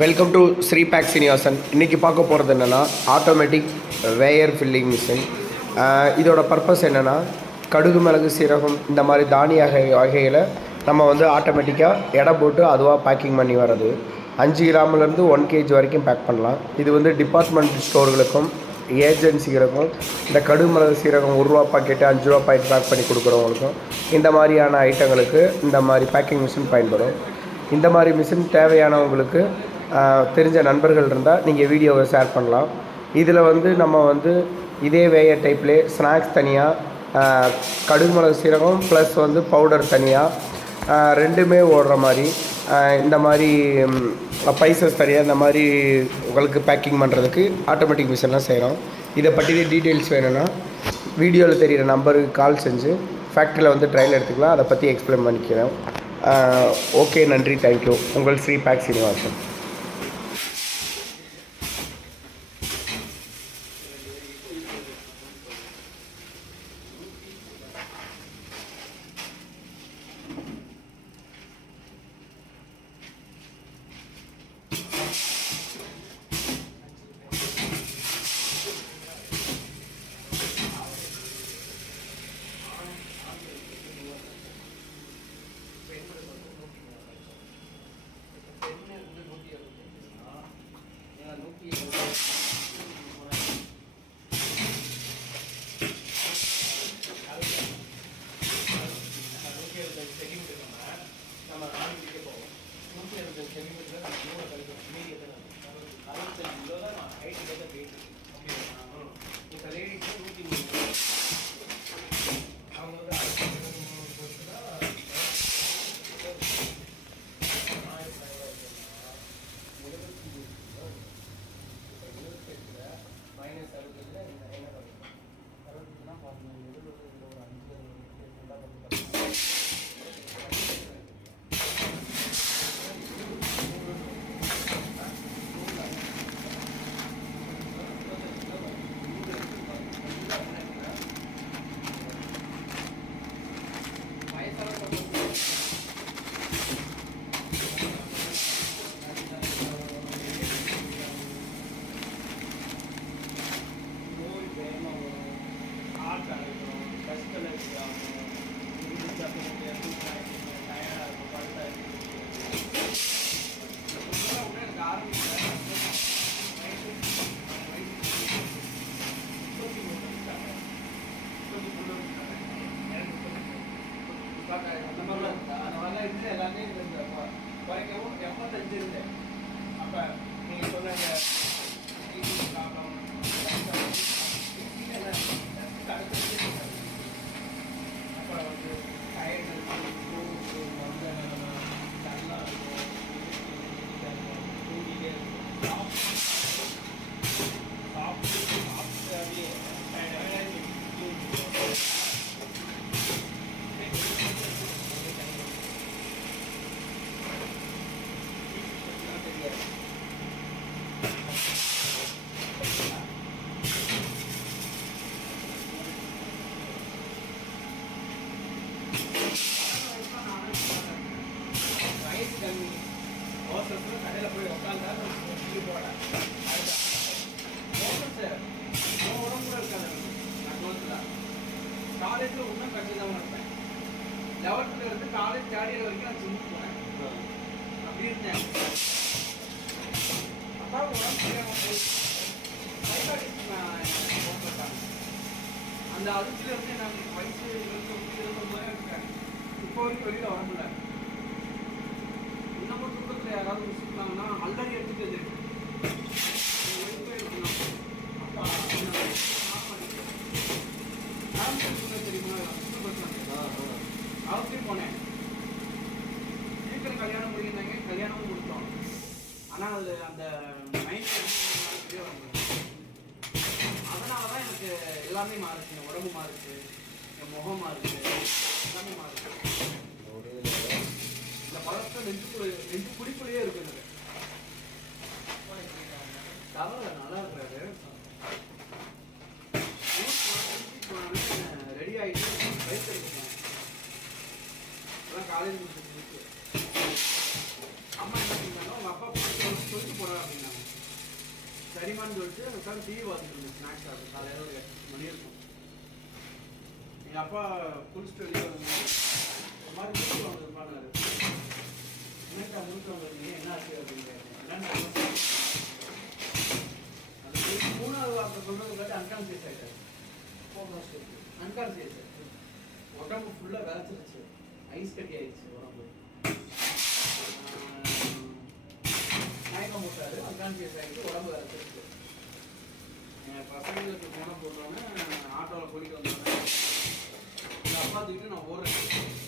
Welcome to Shri pack Srinivasan இன்றைக்கி பார்க்க போகிறது என்னென்னா ஆட்டோமேட்டிக் வேயர் ஃபில்லிங் மிஷின் இதோட பர்பஸ் என்னென்னா கடுகு மிளகு சீரகம் இந்த மாதிரி தானிய வகை வகைகளை நம்ம வந்து ஆட்டோமேட்டிக்காக எடை போட்டு அதுவாக பேக்கிங் பண்ணி வர்றது. அஞ்சு கிராம்லேருந்து ஒன் கேஜி வரைக்கும் பேக் பண்ணலாம். இது வந்து டிபார்ட்மெண்ட் ஸ்டோர்களுக்கும் ஏஜென்சிகளுக்கும் இந்த கடுகு மிளகு சீரகம் ஒரு ரூபா பாக்கெட்டு அஞ்சு ரூபா பாக்கெட் பேக் பண்ணி கொடுக்குறவங்களுக்கும் இந்த மாதிரியான ஐட்டங்களுக்கு இந்த மாதிரி பேக்கிங் மிஷின் பயன்படும். இந்த மாதிரி மிஷின் தேவையானவங்களுக்கு தெரிஞ்ச நண்பர்கள் இருந்தால் நீங்கள் வீடியோவை ஷேர் பண்ணலாம். இதில் வந்து நம்ம வந்து இதே வேய டைப்லேயே ஸ்நாக்ஸ் தனியாக கடுகு மிளகு சீரகம் ப்ளஸ் வந்து பவுடர் தனியாக ரெண்டுமே ஓடுற மாதிரி இந்த மாதிரி பைசஸ் தனியாக இந்த மாதிரி உங்களுக்கு பேக்கிங் பண்ணுறதுக்கு ஆட்டோமேட்டிக் மிஷின்லாம் செய்கிறோம் இதை பற்றிய டீட்டெயில்ஸ் வேணும்னா வீடியோவில் தெரிகிற நம்பருக்கு கால் செஞ்சு ஃபேக்ட்ரியில் வந்து ட்ரையல் எடுத்துக்கலாம். அதை பற்றி எக்ஸ்பிளைன் பண்ணிக்கிறேன். ஓகே நன்றி தேங்க்யூ உங்கள் ஸ்ரீ பேக் சீனிவாசன் அந்த மாதிரிலாம் இருக்கா? அந்த மாதிரிலாம் இருந்து எல்லாமே இந்த ப- குறைக்கவும் எண்பத்தஞ்சு இருந்து. அப்ப நீங்க சொன்ன இந்த TB problem, என்ன அடுத்தது அப்புறம் வந்து tiredness, தூக்கம், மந்த நிலைமை, டல்லா இருக்கும், இதா இருக்கும், தூங்கிட்டே இருக்கும். சாப்பிட்டு சாப்பிட்டு சாப்பிட்டு அப்படியே tired ஆகி தூங்கிடுவோம். வயசு கம்மி அவசரத்தில் கடையில் போய் உட்காந்தா சார் போட உடம்பு கூட இருக்காது நான் டுவெல்த்தில் காலேஜில் இன்னும் கட்டி தான் இருப்பேன் லெவல்த்தில் இருந்து காலேஜ் தேர்ட் இயர் வரைக்கும் நான் ஜிம்முக்கு போனேன் அப்படி இருந்தேன் அப்பா உடம்பு சரியாம போய் டைபாய்டிஸ் அந்த அதுல இருந்து நான் வயசு இருபத்தொம்பது இருபத்தொம்பது இருக்கேன் இப்போ வரைக்கும் வெளியில் வர முடியல யாராவது விசிட்டாங்கன்னா அல்லடி எடுத்துட்டு வந்துருக்கு அப்பா ஆஃப் பண்ணிட்டு ஆரம்பிச்சு தெரியுமா அவர்கிட்ட போனேன் சீக்கிரம் கல்யாணம் முடிந்தாங்க கல்யாணமும் கொடுத்தோம் ஆனால் அது அந்த மைண்ட் தெரிய வர முடியல அதனால தான் எனக்கு எல்லாமே மாறுச்சு. என் உடம்பு மாறுச்சு என் முகம் மாறுச்சு எல்லாமே மாறுச்சு. பழத்தை நெஞ்சுக்குள்ள நெஞ்சு குடிக்குள்ளேயே இருக்கு எனக்கு தவிர நல்லா இருக்கிறாரு. ரெடி ஆகிட்டு பைக் எடுக்கணும் காலேஜ் முடிச்சு அம்மா என்ன பண்ணாங்க உங்க அப்பா போய் அப்படின்னாங்க. சரிமான்னு சொல்லிட்டு உட்காந்து டிவி பார்த்துட்டு இருந்தேன். ஸ்நாக்ஸ் சாப்பிட்டு காலையில் ஒரு எட்டு மணி இருக்கும். எங்கள் அப்பா குளிச்சுட்டு வெளியே சொன்னது காட்டி அன்கான்சியஸ் ஆகிட்டாரு உடம்பு ஃபுல்லாக விளைச்சிருச்சு ஐஸ் கட்டி ஆயிடுச்சு உடம்பு. மயக்கம் போட்டாரு. அன்கான்சியஸ் ஆகிட்டு உடம்பு விளைச்சிருச்சு என் பசங்களுக்கு போன போட்டோன்னே ஆட்டோவில் போயிட்டு வந்தோன்னே எங்கள் அப்பா தூக்கிட்டு நான் ஓடுறேன்.